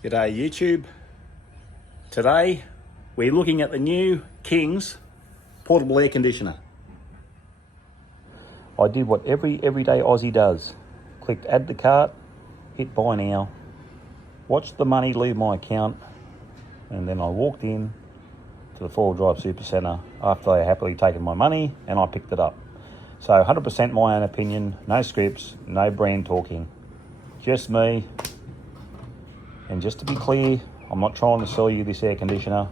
G'day YouTube. Today we're looking at the new King's portable air conditioner. I did what every everyday Aussie does. Clicked add to cart, hit buy now, watched the money leave my account, and then I walked in to the 4-wheel drive super centre after they happily taken my money and I picked it up. So 100% my own opinion, no scripts, no brand talking, just me. And just to be clear, I'm not trying to sell you this air conditioner.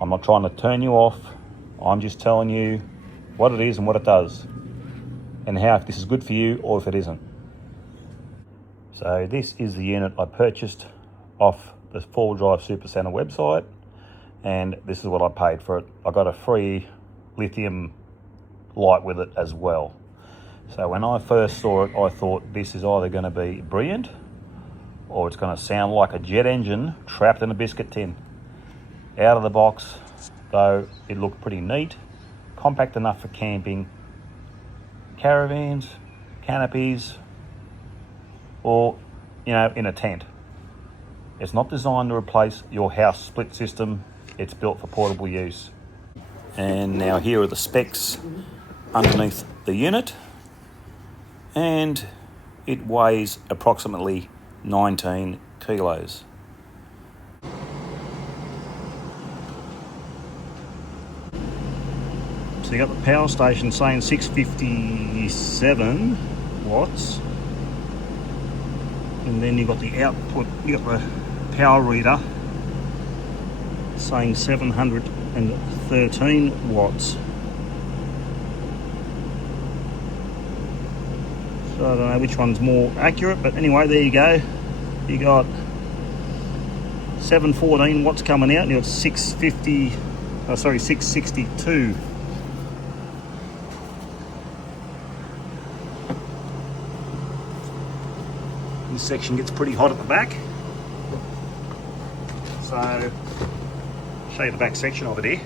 I'm not trying to turn you off. I'm just telling you what it is and what it does, and how, if this is good for you or if it isn't. So this is the unit I purchased off the 4-wheel drive super centre website, and this is what I paid for it. I got a free lithium light with it as well. So when I first saw it, I thought this is either going to be brilliant or it's going to sound like a jet engine trapped in a biscuit tin. Out of the box, though, it looked pretty neat, compact enough for camping, caravans, canopies, or, you know, in a tent. It's not designed to replace your house split system. It's built for portable use. And now here are the specs underneath the unit, and it weighs approximately 19 kilos. So you got the power station saying 657 watts, and then you got the output, you got the power reader saying 713 watts. So I don't know which one's more accurate, but anyway, there you go. You got 714 watts coming out, and you got 662. This section gets pretty hot at the back. So, I'll show you the back section of it here.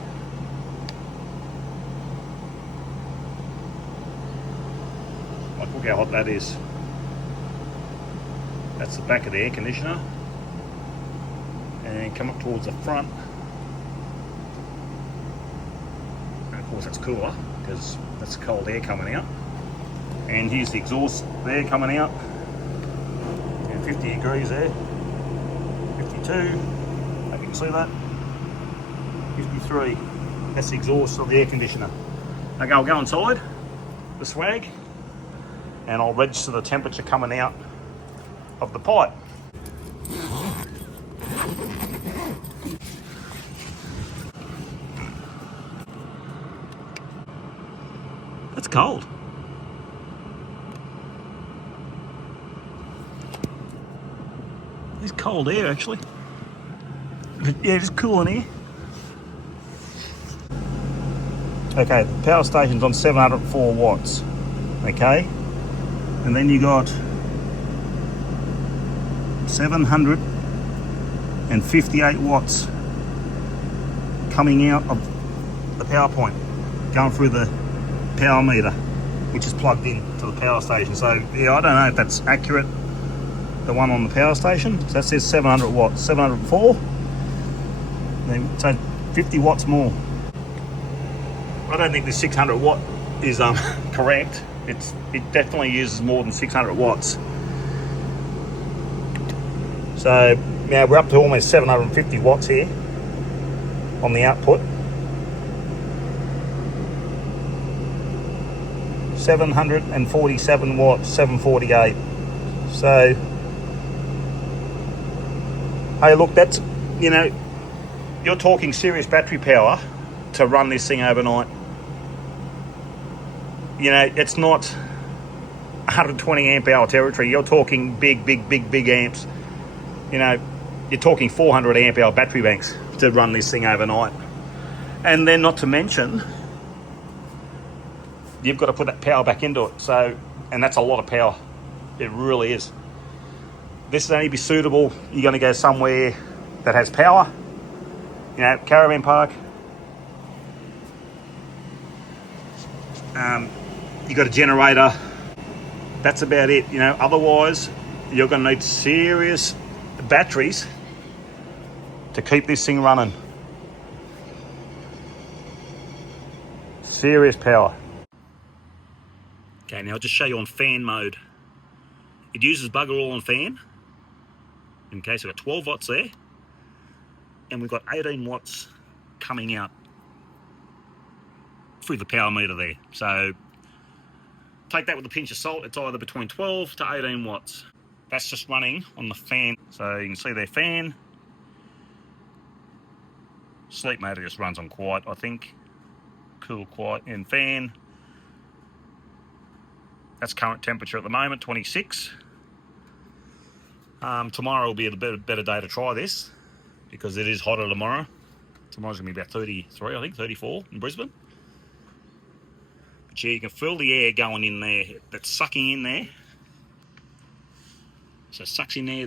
Look how hot that is. That's the back of the air conditioner. And come up towards the front. And of course that's cooler because that's cold air coming out. And here's the exhaust there coming out. And 50 degrees there. 52. Hope you can see that. 53. That's the exhaust of the air conditioner. Okay, I'll go inside the swag, and I'll register the temperature coming out of the pipe. That's cold. It's cold air actually. Yeah, it's cool in here. Okay, the power station's on 704 watts. Okay. And then you got 758 watts coming out of the power point, going through the power meter, which is plugged in to the power station. So yeah, I don't know if that's accurate, the one on the power station. So that says 700 watts, 704, then so 50 watts more. I don't think this 600 watt is correct. It definitely uses more than 600 watts. So now we're up to almost 750 watts here on the output. 747 watts, 748. So, hey, look, that's, you know, you're talking serious battery power to run this thing overnight. You know, it's not 120 amp hour territory. You're talking big amps. You know, you're talking 400 amp hour battery banks to run this thing overnight. And then not to mention, you've got to put that power back into it. So, and that's a lot of power. It really is. This would only be suitable, you're going to go somewhere that has power. You know, caravan park. You got a generator. That's about it. You know, otherwise you're going to need serious batteries to keep this thing running. Serious power. Okay, now I'll just show you on fan mode. It uses bugger all on fan. Okay, so we've got 12 watts there. And we've got 18 watts coming out through the power meter there. So take that with a pinch of salt. It's either between 12 to 18 watts. That's just running on the fan. So you can see their fan. Sleep motor just runs on quiet, I think. Cool, quiet, and fan. That's current temperature at the moment, 26. Tomorrow will be a better day to try this because it is hotter tomorrow. Tomorrow's going to be about 33, I think, 34 in Brisbane. But yeah, you can feel the air going in there. That's sucking in there. So it sucks in there.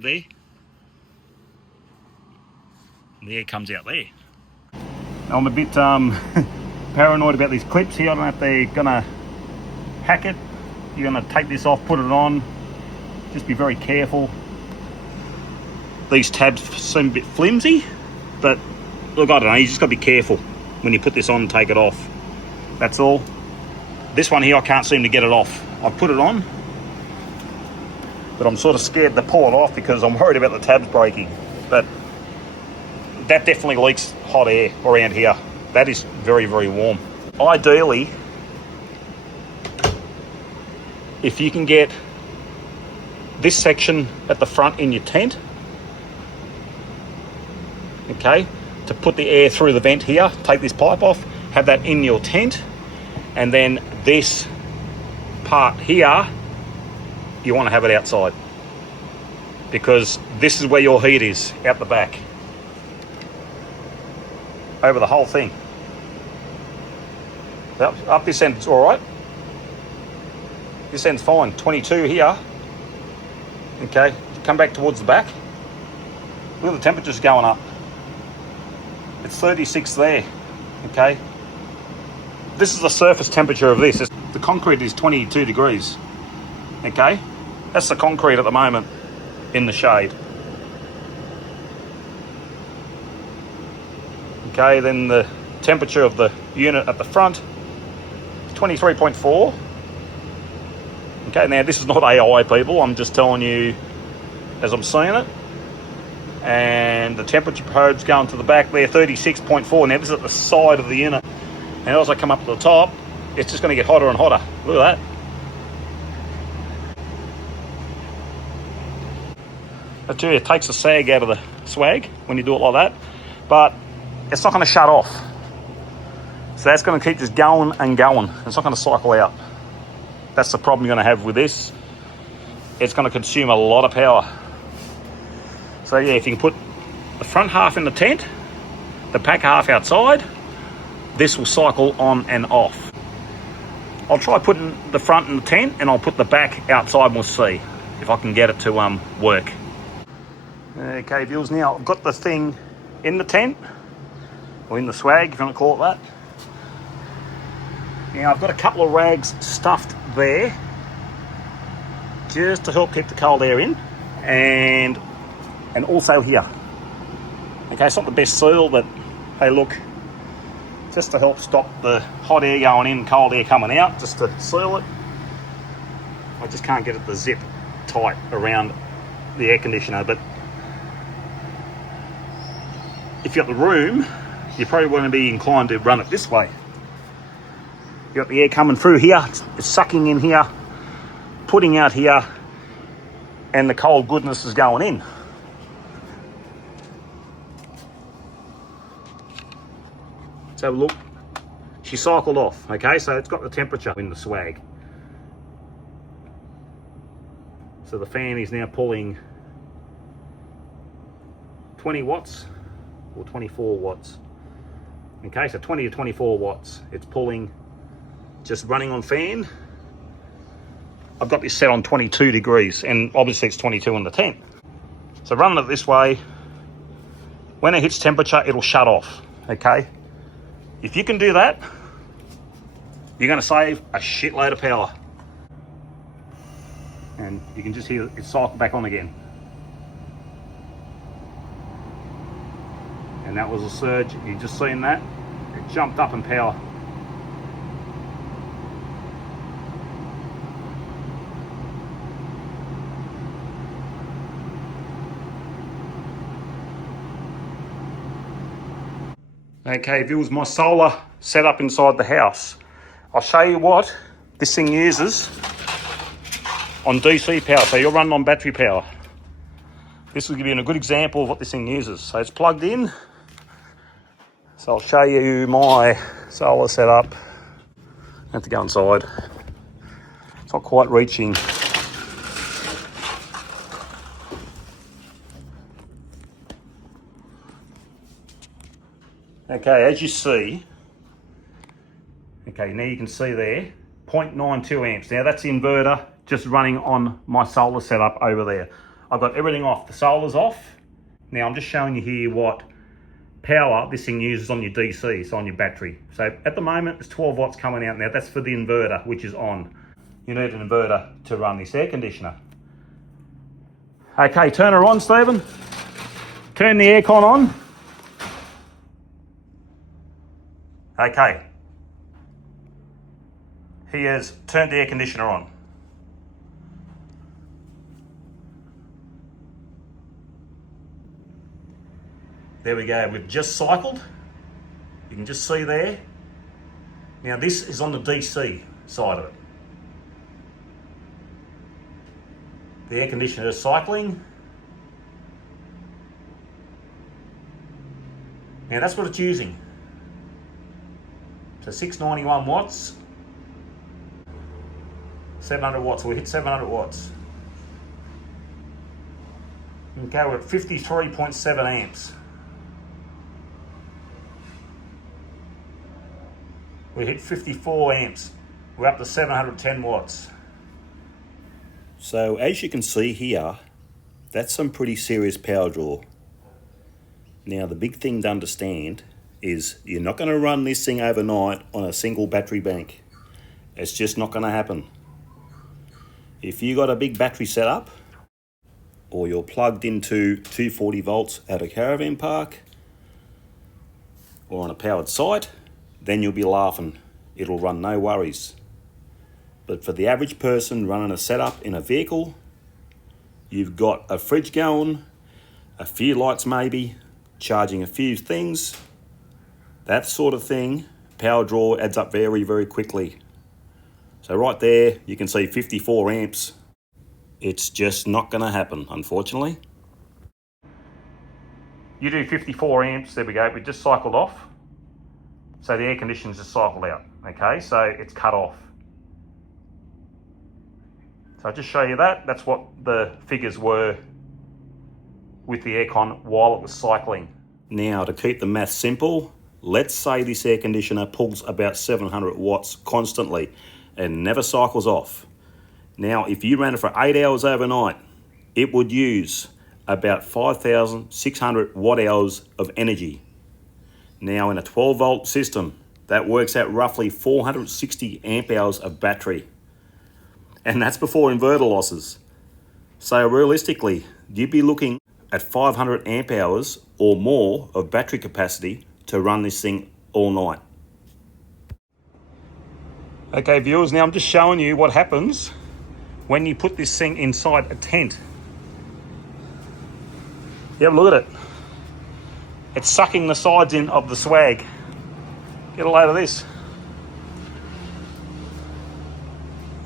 And the air comes out there. I'm a bit paranoid about these clips here. I don't know if they're going to hack it. You're going to take this off, put it on. Just be very careful. These tabs seem a bit flimsy, but look, I don't know, you just got to be careful when you put this on and take it off. That's all. This one here, I can't seem to get it off. I've put it on, but I'm sort of scared to pull it off because I'm worried about the tabs breaking. But that definitely leaks hot air around here. That is very, very warm. Ideally, if you can get this section at the front in your tent, okay, to put the air through the vent here, take this pipe off, have that in your tent, and then this part here, you want to have it outside because this is where your heat is, out the back, over the whole thing. Up this end, it's all right. This end's fine, 22 here. Okay, come back towards the back. Look at the temperature's going up. It's 36 there, okay? This is the surface temperature of this. The concrete is 22 degrees, okay? That's the concrete at the moment in the shade. Okay, then the temperature of the unit at the front is 23.4. Okay, now this is not AI, people. I'm just telling you as I'm seeing it. And the temperature probe's going to the back there, 36.4. Now this is at the side of the unit. And as I come up to the top, it's just going to get hotter and hotter. Look at that. I tell you, it takes the sag out of the swag when you do it like that. But it's not going to shut off. So that's going to keep just going and going. It's not going to cycle out. That's the problem you're going to have with this. It's going to consume a lot of power. So yeah, if you can put the front half in the tent, the back half outside, this will cycle on and off. I'll try putting the front in the tent and I'll put the back outside and we'll see if I can get it to work. Okay, viewers, now I've got the thing in the tent, or in the swag, if you want to call it that. Now I've got a couple of rags stuffed there, just to help keep the cold air in, and also here. Okay, it's not the best seal, but hey, look, just to help stop the hot air going in, cold air coming out, just to seal it. I just can't get it to zip tight around the air conditioner, but if you've got the room, you probably want to be inclined to run it this way. You've got the air coming through here, it's sucking in here, putting out here, and the cold goodness is going in. So look, she cycled off, okay? So it's got the temperature in the swag. So the fan is now pulling 20 watts or 24 watts. Okay, so 20 to 24 watts. It's pulling, just running on fan. I've got this set on 22 degrees and obviously it's 22 in the tent. So running it this way, when it hits temperature, it'll shut off, okay? If you can do that, you're gonna save a shitload of power. And you can just hear it cycle back on again. and that was a surge. You just seen that? It jumped up in power. Okay, viewers, my solar setup inside the house. I'll show you what this thing uses on DC power. So you're running on battery power. This will give you a good example of what this thing uses. So it's plugged in. So I'll show you my solar setup. I have to go inside. It's not quite reaching. Okay, as you see, okay, now you can see there, 0.92 amps. Now that's the inverter just running on my solar setup over there. I've got everything off. The solar's off. Now I'm just showing you here what power this thing uses on your DC, so on your battery. So at the moment, there's 12 watts coming out now. That's for the inverter, which is on. You need an inverter to run this air conditioner. Okay, turn her on, Stephen. Turn the aircon on. Okay, he has turned the air conditioner on. There we go, we've just cycled. You can just see there. Now this is on the DC side of it. The air conditioner is cycling. Now that's what it's using. So 691 watts, 700 watts, we hit 700 watts. Okay, we're at 53.7 amps. We hit 54 amps. We're up to 710 watts. So as you can see here, that's some pretty serious power draw. Now the big thing to understand is you're not going to run this thing overnight on a single battery bank. It's just not going to happen. If you got a big battery setup, or you're plugged into 240 volts at a caravan park, or on a powered site, then you'll be laughing. It'll run no worries. But for the average person running a setup in a vehicle, you've got a fridge going, a few lights maybe, charging a few things, that sort of thing, power draw adds up very, very quickly. So right there, you can see 54 amps. It's just not going to happen, unfortunately. You do 54 amps, there we go, we just cycled off. So the air conditioner's just cycled out, okay? So it's cut off. So I'll just show you that. That's what the figures were with the aircon while it was cycling. Now, to keep the math simple, let's say this air conditioner pulls about 700 watts constantly and never cycles off. Now, if you ran it for 8 hours overnight, it would use about 5,600 watt hours of energy. Now, in a 12 volt system, that works out roughly 460 amp hours of battery. And that's before inverter losses. So realistically, you'd be looking at 500 amp hours or more of battery capacity to run this thing all night. Okay viewers, now I'm just showing you what happens when you put this thing inside a tent. You have a look at it. It's sucking the sides in of the swag. Get a load of this.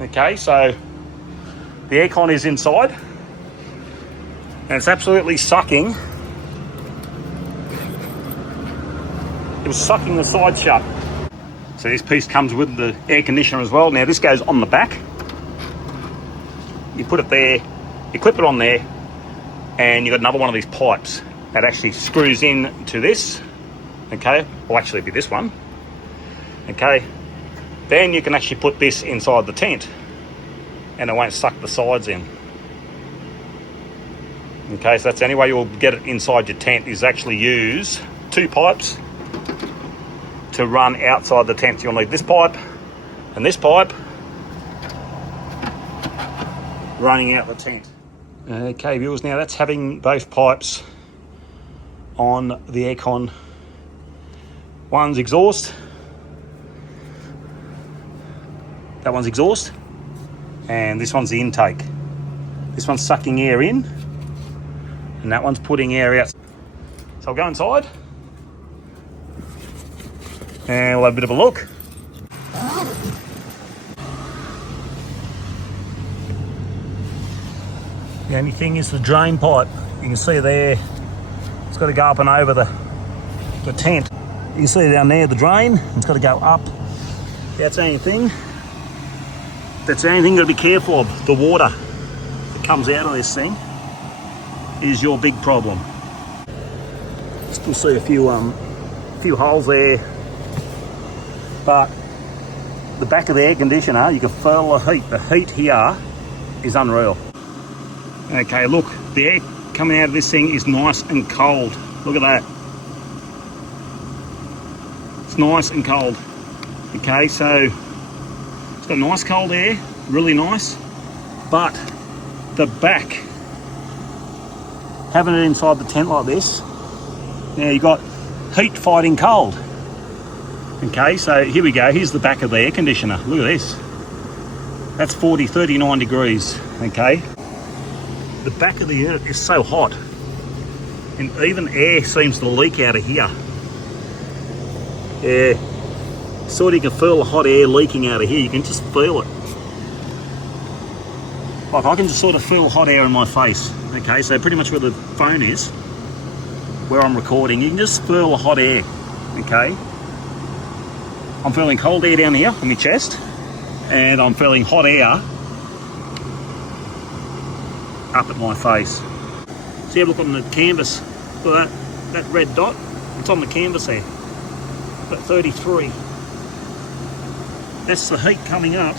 Okay, so the aircon is inside and it's absolutely sucking. It was sucking the side shut. So this piece comes with the air conditioner as well. Now this goes on the back. You put it there, you clip it on there, and you've got another one of these pipes that actually screws in to this. Okay, will actually be this one. Okay, then you can actually put this inside the tent and it won't suck the sides in. Okay, so that's the only way you'll get it inside your tent is actually use two pipes to run outside the tent. You'll need this pipe and this pipe running out the tent. Okay viewers, now that's having both pipes on the aircon. One's exhaust. That one's exhaust. And this one's the intake. This one's sucking air in. And that one's putting air out. So I'll go inside. And we'll have a bit of a look. The only thing is the drain pipe. You can see there, it's got to go up and over the tent. You can see down there the drain, it's got to go up. That's the only thing. That's the only thing you've got to be careful of. The water that comes out of this thing is your big problem. Still see a few holes there, but the back of the air conditioner, you can feel the heat. The heat here is unreal. Okay, look, the air coming out of this thing is nice and cold. Look at that. It's nice and cold. Okay, so it's got nice cold air, really nice, but the back, having it inside the tent like this, now you got heat fighting cold. Okay, so here we go. Here's the back of the air conditioner. Look at this. That's 39 degrees, okay? The back of the unit is so hot, and even air seems to leak out of here. Yeah, sort of you can feel the hot air leaking out of here. You can just feel it. Like I can just sort of feel hot air in my face. Okay, so pretty much where the phone is, where I'm recording, you can just feel the hot air. Okay, I'm feeling cold air down here on my chest, and I'm feeling hot air up at my face. See, have a look on the canvas. Look at that red dot. It's on the canvas there. But 33. That's the heat coming up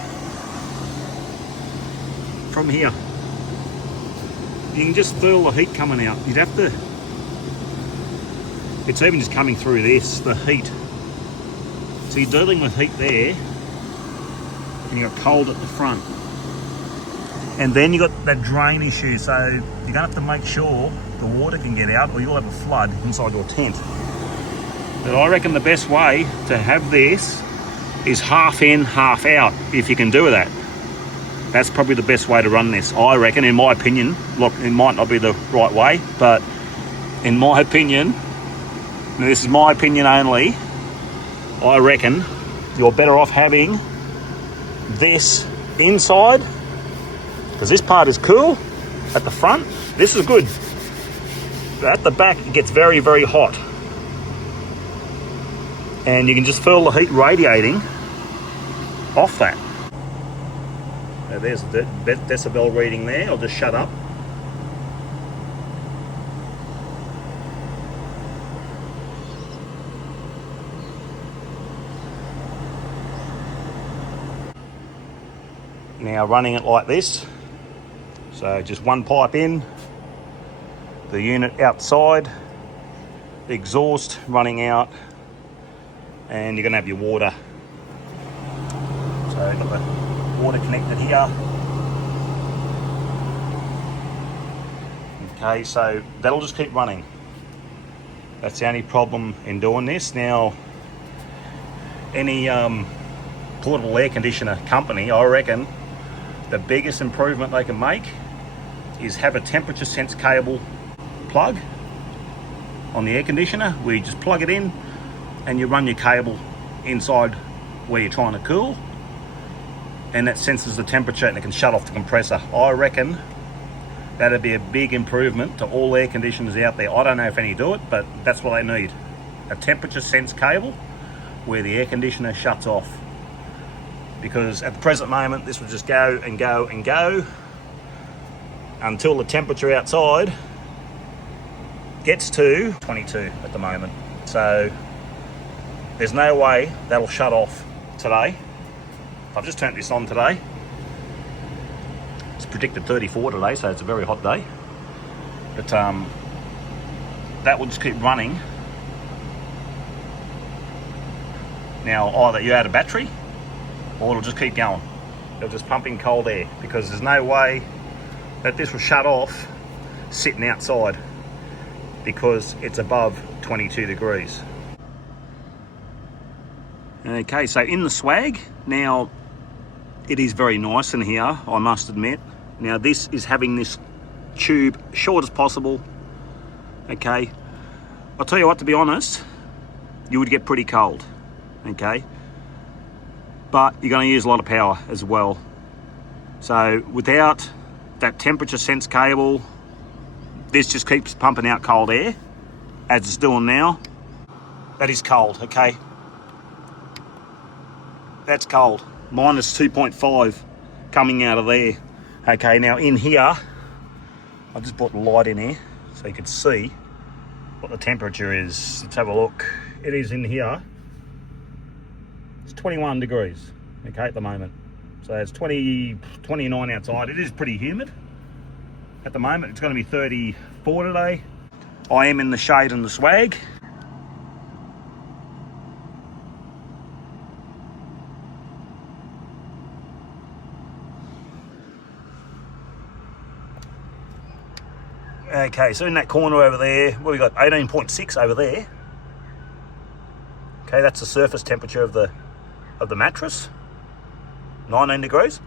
from here. You can just feel the heat coming out. You'd have to. It's even just coming through this, the heat. So you're dealing with heat there, and you've got cold at the front. And then you've got that drain issue, so you're going to have to make sure the water can get out, or you'll have a flood inside your tent. But I reckon the best way to have this is half in, half out, if you can do that. That's probably the best way to run this, I reckon, in my opinion. Look, it might not be the right way, but in my opinion, and this is my opinion only, I reckon you're better off having this inside, because this part is cool at the front. This is good. But at the back, it gets very, very hot. And you can just feel the heat radiating off that. Now there's the decibel reading there. I'll just shut up. Now running it like this. So just one pipe in, the unit outside, the exhaust running out, and you're going to have your water. So you've got the water connected here. Okay, so that'll just keep running. That's the only problem in doing this. Now, any portable air conditioner company, I reckon, the biggest improvement they can make is have a temperature sense cable plug on the air conditioner where you just plug it in and you run your cable inside where you're trying to cool, and that senses the temperature and it can shut off the compressor. I reckon that'd be a big improvement to all air conditioners out there. I don't know if any do it, but that's what they need. A temperature sense cable where the air conditioner shuts off. Because at the present moment, this will just go and go and go until the temperature outside gets to 22 at the moment. So there's no way that'll shut off today. I've just turned this on today. It's predicted 34 today, so it's a very hot day. But that will just keep running. Now, either you add a battery, or it'll just keep going. It'll just pump in cold air, because there's no way that this will shut off sitting outside. because it's above 22 degrees. Okay, so in the swag, now it is very nice in here, I must admit. Now this is having this tube short as possible. Okay, I'll tell you what, to be honest, you would get pretty cold, okay? But you're gonna use a lot of power as well. So without that temperature sense cable, this just keeps pumping out cold air, as it's doing now. That is cold, okay? That's cold, minus 2.5 coming out of there. Okay, now in here, I've just brought the light in here so you can see what the temperature is. Let's have a look. It is in here, it's 21 degrees, okay, at the moment. So it's 29 outside. It is pretty humid at the moment. It's going to be 34 today. I am in the shade and the swag. Okay, so in that corner over there, well, we got 18.6 over there. Okay, that's the surface temperature of the mattress. 19 degrees.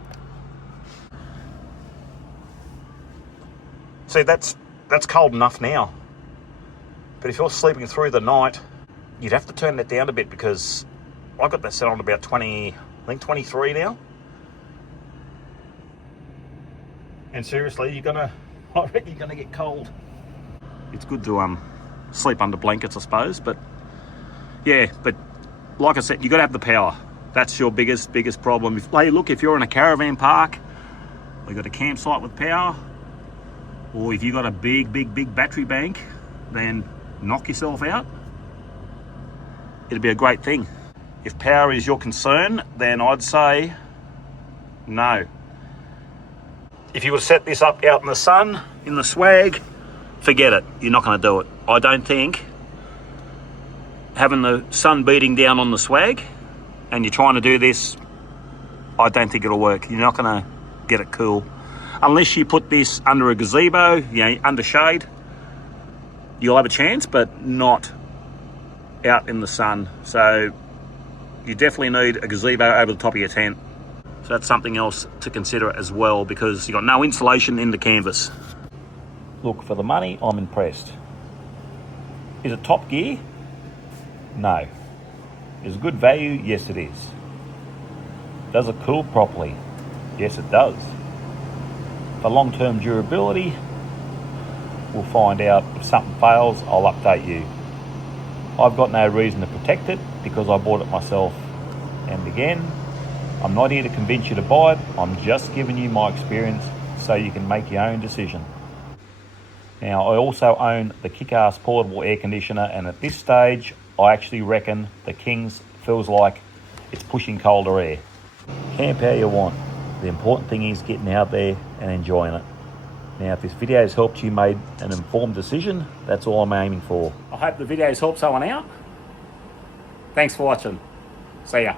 See, that's cold enough now. But if you're sleeping through the night, you'd have to turn that down a bit, because I got that set on about 20, I think 23 now. And seriously, I reckon you're gonna get cold. It's good to sleep under blankets, I suppose, but yeah, but like I said, you gotta have the power. That's your biggest problem. If you're in a caravan park, or you've got a campsite with power, or if you've got a big battery bank, then knock yourself out. It'd be a great thing. If power is your concern, then I'd say no. If you were to set this up out in the sun, in the swag, forget it. You're not going to do it. I don't think having the sun beating down on the swag and you're trying to do this, I don't think it'll work. You're not going to get it cool. Unless you put this under a gazebo, under shade, you'll have a chance, but not out in the sun. So you definitely need a gazebo over the top of your tent. So that's something else to consider as well, because you've got no insulation in the canvas. Look, for the money, I'm impressed. Is it top gear? No. Is it good value? Yes, it is. Does it cool properly? Yes, it does. For long-term durability, we'll find out. If something fails, I'll update you. I've got no reason to protect it because I bought it myself. And again, I'm not here to convince you to buy it. I'm just giving you my experience so you can make your own decision. Now, I also own the kick-ass portable air conditioner, and at this stage, I actually reckon the Kings feels like it's pushing colder air. Camp how you want. The important thing is getting out there and enjoying it. Now, if this video has helped you make an informed decision, that's all I'm aiming for. I hope the video has helped someone out. Thanks for watching. See ya.